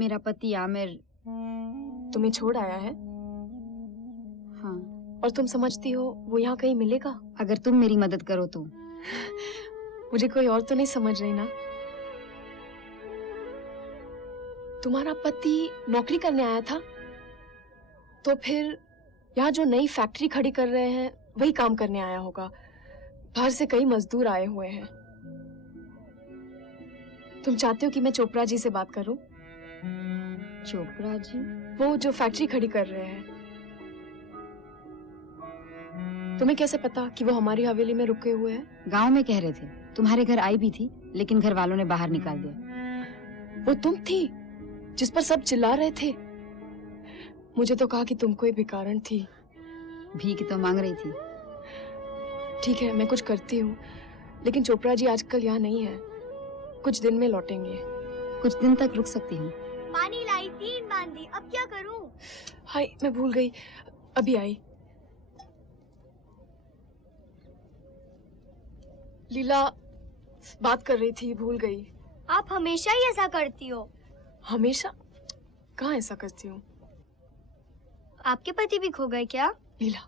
मेरा पति आमिर तुम्हें छोड़ आया है? हाँ। और तुम समझती हो वो यहाँ कहीं मिलेगा? अगर तुम मेरी मदद करो तो। मुझे कोई और तो नहीं समझ रही ना? तुम्हारा पति नौकरी करने आया था, तो फिर यहाँ जो नई फैक्ट्री खड़ी कर रहे हैं वही काम करने आया होगा। बाहर से कई मजदूर आए हुए हैं। तुम चाहते हो कि मैं चोपड़ा जी से बात करूं? चोपड़ा जी? वो जो फैक्ट्री खड़ी कर रहे हैं। तुम्हें कैसे पता कि वो हमारी हवेली में रुके हुए हैं? गांव में कह रहे थे, तुम्हारे घर आई भी थी, लेकिन घर वालों ने बाहर निकाल दिया। वो तुम थी जिस पर सब चिल्ला रहे थे? मुझे तो कहा कि तुम कोई भिखारन थी। भीख तो मांग रही थी। ठीक है, मैं कुछ करती हूँ, लेकिन चोपड़ा जी आजकल यहाँ नहीं है। कुछ दिन में लौटेंगे। कुछ दिन तक रुक सकती हूँ। पानी लाई, 3 बांधी, अब क्या करूँ? हाय, मैं भूल गई, अभी आई। लीला बात कर रही थी, भूल गई। आप हमेशा ही ऐसा करती हो। हमेशा? कहाँ ऐसा करती हूँ? आपके पति भी खो गए क्या? लीला,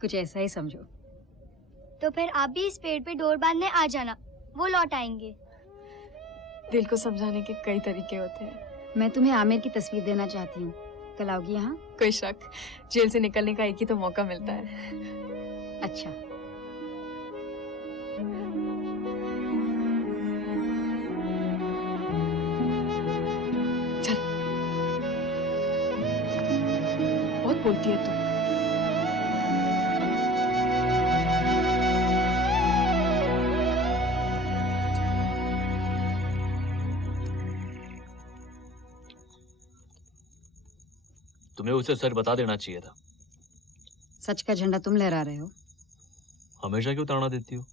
कुछ ऐसा ही समझो। तो फिर आप भी इस पेड़ पे डोर बांधने आ जाना, वो लौट आएंगे। दिल को समझाने के कई तरीके होते हैं। मैं तुम्हें आमिर की तस्वीर देना चाहती हूँ। कल आओगी यहाँ? कोई शक, जेल से निकलने का एक ही तो मौका मिलता है। अच्छा। चल, बहुत बोलती है तू। तुम्हें उसे सच बता देना चाहिए था। सच का झंडा तुम लहरा रहे हो। हमेशा क्यों ताना देती हो?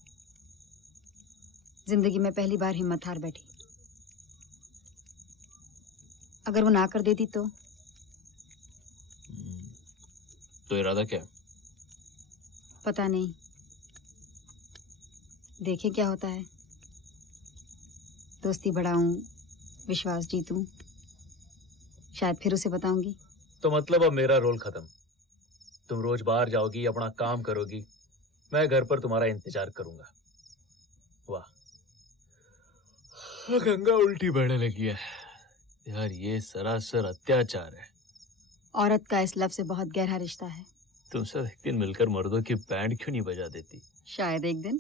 जिंदगी में पहली बार हिम्मत हार बैठी। अगर वो ना कर देती तो इरादा क्या है? पता नहीं, देखें क्या होता है। दोस्ती बढ़ाऊं, विश्वास जीतूं, शायद फिर उसे बताऊंगी। तो मतलब अब मेरा रोल खत्म। तुम रोज बाहर जाओगी, अपना काम करोगी, मैं घर पर तुम्हारा इंतजार करूंगा। वाह, गंगा उल्टी बहने लगी है यार। ये सरासर अत्याचार है। औरत का इस लफ्ज से बहुत गहरा रिश्ता है। तुम सब एक दिन मिलकर मर्दों की बैंड क्यों नहीं बजा देती? शायद एक दिन।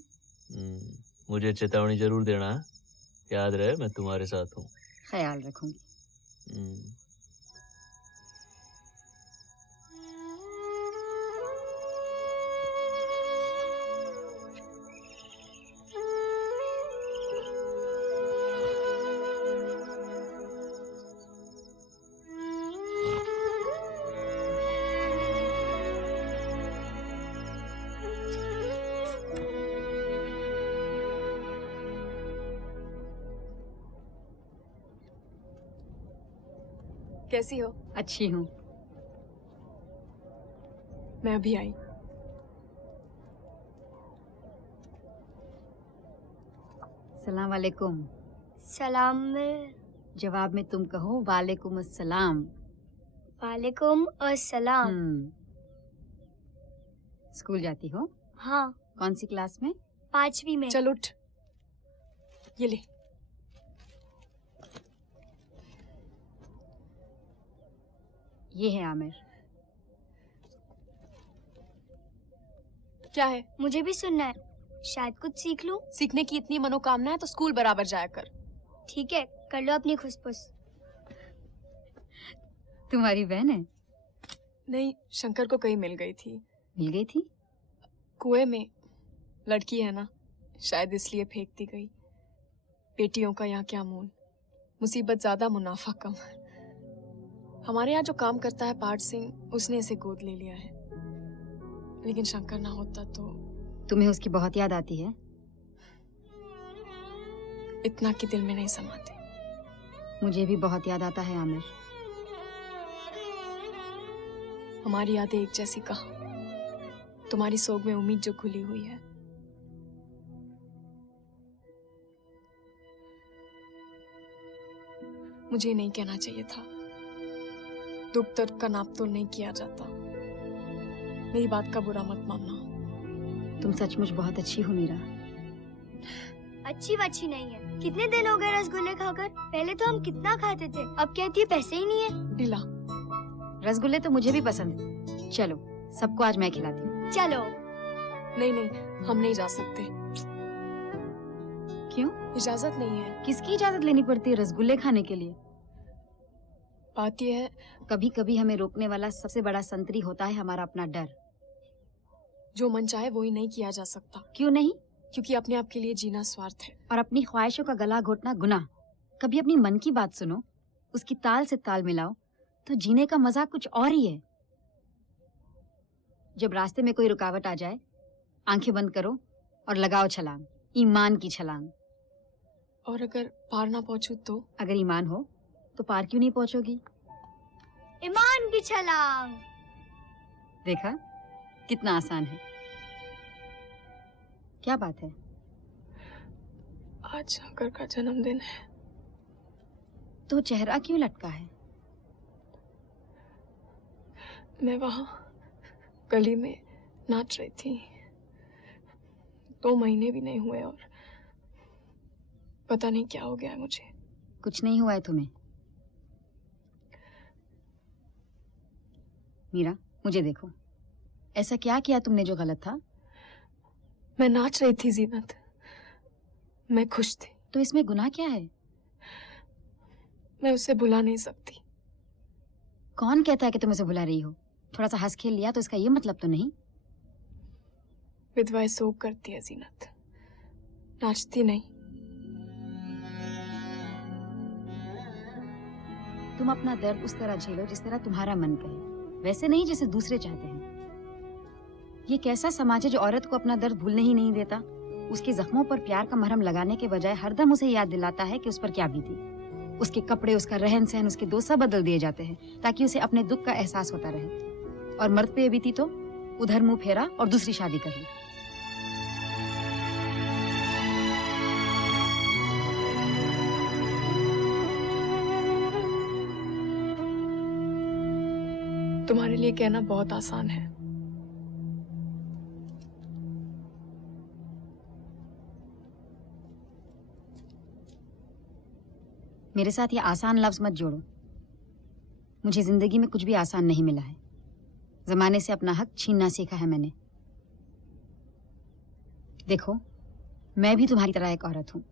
मुझे चेतावनी जरूर देना, याद रहे मैं तुम्हारे साथ हूँ। ख्याल रखूंगी। कैसी हो? अच्छी हूँ। मैं अभी आई। सलाम वालेकुम। सलाम में जवाब में तुम कहो वालेकुम अस्सलाम। वालेकुम अस्सलाम। स्कूल जाती हो? हाँ। कौन सी क्लास में? 5वीं में। चल उठ, ये ले। ये है आमिर। क्या है? मुझे भी सुनना है, शायद कुछ सीख लूं। सीखने की इतनी मनोकामना है तो स्कूल बराबर जाया कर। ठीक है, कर लो अपनी खुसपुस। तुम्हारी बहन है? नहीं, शंकर को कहीं मिल गई थी। मिल गई थी? कुएं में। लड़की है ना, शायद इसलिए फेंक दी गई। बेटियों का यहाँ क्या मोल। मुसीबत ज्यादा, मुनाफा कम। हमारे यहाँ जो काम करता है पार्ट सिंह, उसने इसे गोद ले लिया है। लेकिन शंकर ना होता तो। तुम्हें उसकी बहुत याद आती है? इतना कि दिल में नहीं समाते। मुझे भी बहुत याद आता है आमिर। हमारी यादें एक जैसी कहाँ। तुम्हारी सोग में उम्मीद जो खुली हुई है। मुझे नहीं कहना चाहिए था। दुख दर्द का नापतोल नहीं किया जाता। मेरी बात का बुरा मत मानना। तुम सचमुच बहुत अच्छी हो मीरा। अच्छी वच्छी नहीं है। कितने दिन हो गए रसगुल्ले खाकर? पहले तो हम कितना खाते थे, अब कहती है पैसे ही नहीं है। ढीला। रसगुल्ले तो मुझे भी पसंद है। चलो सबको आज मैं खिलाती हूँ। चलो। नहीं नहीं, हम नहीं जा सकते। क्यों? इजाजत नहीं है। किसकी इजाजत लेनी पड़ती है रसगुल्ले खाने के लिए? बात यह है, कभी कभी हमें रोकने वाला सबसे बड़ा संतरी होता है हमारा अपना डर। जो मन चाहे वो ही नहीं किया जा सकता। क्यों नहीं? क्योंकि अपने आप के लिए जीना स्वार्थ है। और अपनी ख्वाहिशों का गला घोटना गुनाह। कभी अपनी मन की बात सुनो, उसकी ताल से ताल मिलाओ, तो जीने का मजा कुछ और ही है। जब रास्ते में कोई रुकावट आ जाए, आंखें बंद करो और लगाओ छलांग, ईमान की छलांग। और अगर पार ना पहुंचूं तो? अगर ईमान हो तो पार क्यों नहीं पहुंचोगी? ईमान की छलांग। देखा कितना आसान है। क्या बात है? आज शंकर का जन्मदिन है। तो चेहरा क्यों लटका है? मैं वहां गली में नाच रही थी। 2 महीने भी नहीं हुए और पता नहीं क्या हो गया है मुझे। कुछ नहीं हुआ है तुम्हें? मीरा मुझे देखो, ऐसा क्या किया तुमने जो गलत था? मैं नाच रही थी जीनत, मैं खुश थी। तो इसमें गुनाह क्या है? मैं उसे भुला नहीं सकती। कौन कहता है कि तुम उसे भुला रही हो? थोड़ा सा हंस खेल लिया तो इसका ये मतलब तो नहीं? विधवाएं शोक करती है जीनत, नाचती नहीं। तुम अपना दर्द उस तरह झेलो जिस तरह तुम्हारा मन कहे, वैसे नहीं जैसे दूसरे चाहते हैं। ये कैसा समाज है जो औरत को अपना दर्द भूलने ही नहीं देता? उसके जख्मों पर प्यार का मरहम लगाने के बजाय हरदम उसे याद दिलाता है कि उस पर क्या बीती। उसके कपड़े, उसका रहन सहन, उसके दोस्त सब बदल दिए जाते हैं ताकि उसे अपने दुख का एहसास होता रहे। और मर्द पे बीती तो उधर मुंह फेरा और दूसरी शादी कर ली। तुम्हारे लिए कहना बहुत आसान है। मेरे साथ ये आसान लफ्ज मत जोड़ो। मुझे जिंदगी में कुछ भी आसान नहीं मिला है। जमाने से अपना हक छीनना सीखा है मैंने। देखो, मैं भी तुम्हारी तरह एक औरत हूँ।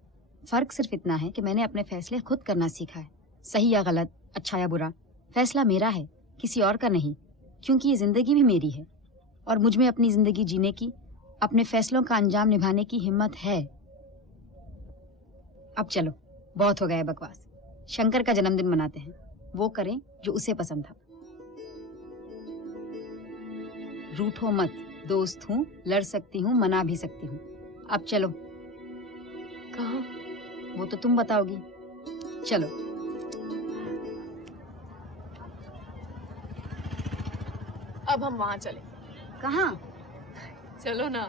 फर्क सिर्फ इतना है कि मैंने अपने फैसले खुद करना सीखा है। सही या गलत, अच्छा या बुरा, फैसला मेरा है, किसी और का नहीं। क्योंकि ये जिंदगी भी मेरी है और मुझ में अपनी जिंदगी जीने की, अपने फैसलों का अंजाम निभाने की हिम्मत है। अब चलो, बहुत हो गया बकवास। शंकर का जन्मदिन मनाते हैं। वो करें जो उसे पसंद था। रूठो मत, दोस्त हूँ, लड़ सकती हूँ, मना भी सकती हूँ। अब चलो। कहाँ? वो तो तुम बताओगी। चलो। अब हम वहां चले। कहाँ? चलो ना।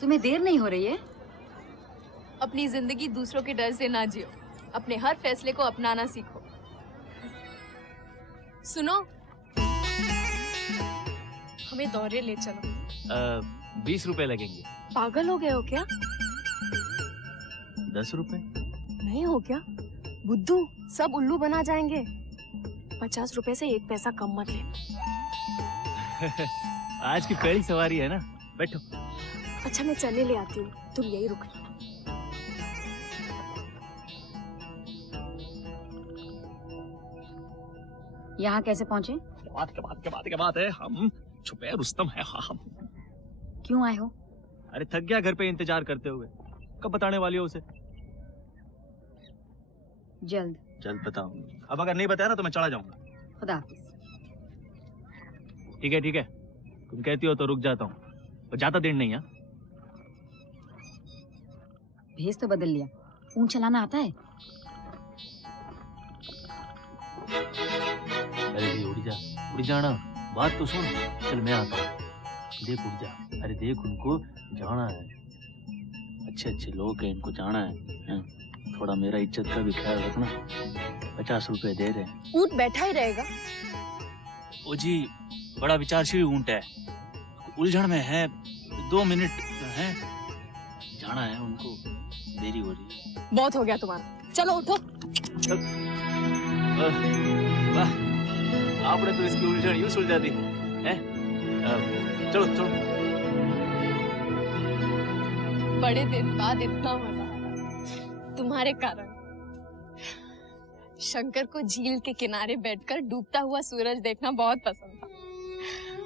तुम्हें देर नहीं हो रही है? अपनी जिंदगी दूसरों के डर से ना जियो, अपने हर फैसले को अपनाना सीखो। सुनो, हमें दौरे ले चलो। 20 रुपए लगेंगे। पागल हो गए हो क्या? 10 रुपए? नहीं हो क्या? बुद्धू, सब उल्लू बना जाएंगे। 50 रुपए से 1 पैसा कम मत लेना। आज की पहली सवारी है ना, बैठो। अच्छा, मैं चने ले आती हूँ, तुम यही रुक। यहाँ कैसे पहुँचे? क्या बात है, हम छुपे रुस्तम है। हाँ, हम क्यों आए हो? अरे थक गया घर पे इंतजार करते हुए। कब बताने वाली हो उसे? जल्द बताऊं। अब अगर नहीं बताया ना तो मैं चला जाऊंगा। खुदा हाफिज। ठीक है, तुम कहती हो तो रुक जाता हूँ, पर ज्यादा देर नहीं है। भेस तो बदल लिया। ऊंट चलाना आता है? अरे उड़ जाना, बात तो सुन। चल मैं आता हूँ। देख उड़ जा। अरे देख, उनको जाना है। अच्छे लोग हैं, इनको जाना है। थोड़ा मेरा इज्जत का भी ख्याल रखना। 50 रुपए दे रहे हैं। ऊँट बैठा ही रहेगा। ओ जी, बड़ा विचारशील ऊँट है, उलझन में है। 2 मिनट है, जाना है उनको, देरी हो रही है। बहुत हो गया तुम्हारा, चलो उठो। वाह, आपने तो इसकी उलझन यूं सुलझा दी है। चलो चलो। बड़े दिन बाद इतना मजा आया तुम्हारे कारण। शंकर को झील के किनारे बैठकर डूबता हुआ सूरज देखना बहुत पसंद था।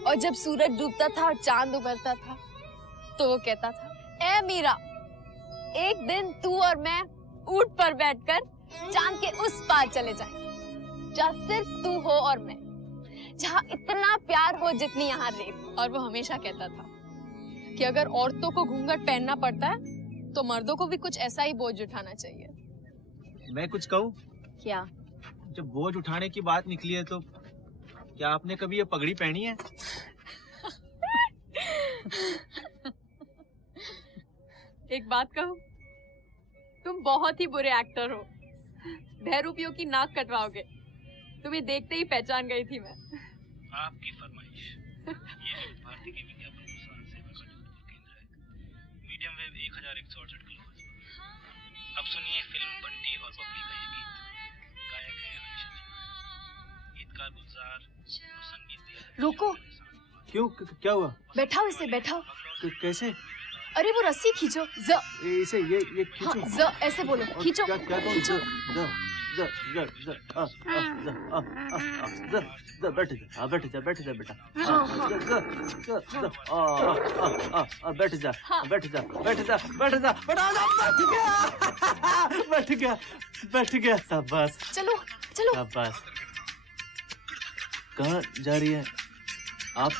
और जब सूरज डूबता था और चांद उभरता था तो वो कहता था, ए मीरा, एक दिन तू और मैं ऊंट पर बैठकर चांद के उस पार चले जाएं, जहाँ सिर्फ तू हो और मैं, जहाँ इतना प्यार हो जितनी यहाँ रेत। और वो हमेशा कहता था कि अगर औरतों को घूंघट पहनना पड़ता है तो मर्दों को भी कुछ ऐसा ही बोझ उठाना चाहिए। मैं कुछ कहूँ? क्या? जब बोझ उठाने की बात निकली है तो क्या आपने कभी ये पगड़ी पहनी है? एक बात कहूँ, तुम बहुत ही बुरे एक्टर हो। बहरूपियों की नाक कटवाओगे। तुम्हें देखते ही पहचान गई थी मैं। आपकी फरमाइश। ये भारतीय की विज्ञापन प्रसारण सेवा का जोधपुर केंद्र है। मीडियम वेव 1168 किलोहर्ट्ज पर। अब सुनिए फिल्म बंटी और बबली का ये गीत। गायक हैं अनिशा जी, गीतकार गुलजार और संगीत दिया है। रोको। क्यों? क्या हुआ? बैठाओ इसे, बैठाओ। कैसे? अरे वो रस्सी खींचो। ज इसे ये खींचो। हाँ, ज ऐसे बोलो, खींचो। क्या खींचो। बैठ जा बेटा। हाँ, बैठ जा बैठ गया। शाबाश। चलो चलो। शाबाश। कहाँ जा रही है आप?